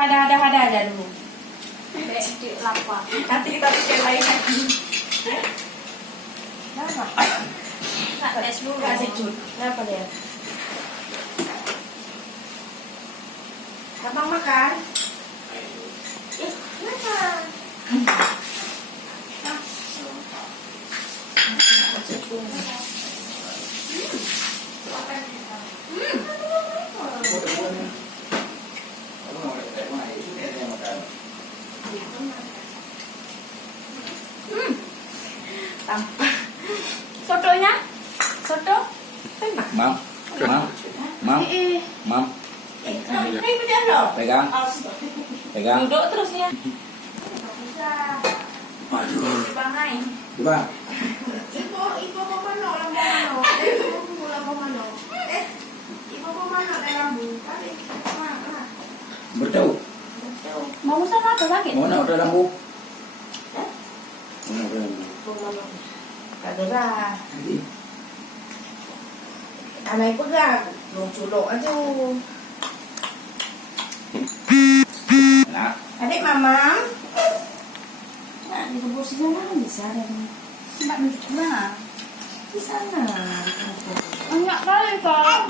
ada aja dulu. Di lapar. Nanti kita bikin lain lagi. Kenapa? Nggak tes dulu. Kasih cut. Kenapa dia? Abang makan? Ih, makan. Tanpa sotonya, soto, enak. Mam, mam, mam, pegang, pegang. Duduk terus ya. Aduh, Bangai. coba. Ibu mau mana orang mau mana? Ibu mau mana? Ibu mau mana ada lambu? Kali mana? Bertau. Mau pesan apa lagi? Mana ada lampu? Mana ada lampu? Ada lah. Anak pegang, culuk aja. Enak. Adik mamam. Nah, di kebun sana kan bisa ada. Mbak di sana. Di sana. Banyak kali, Pak.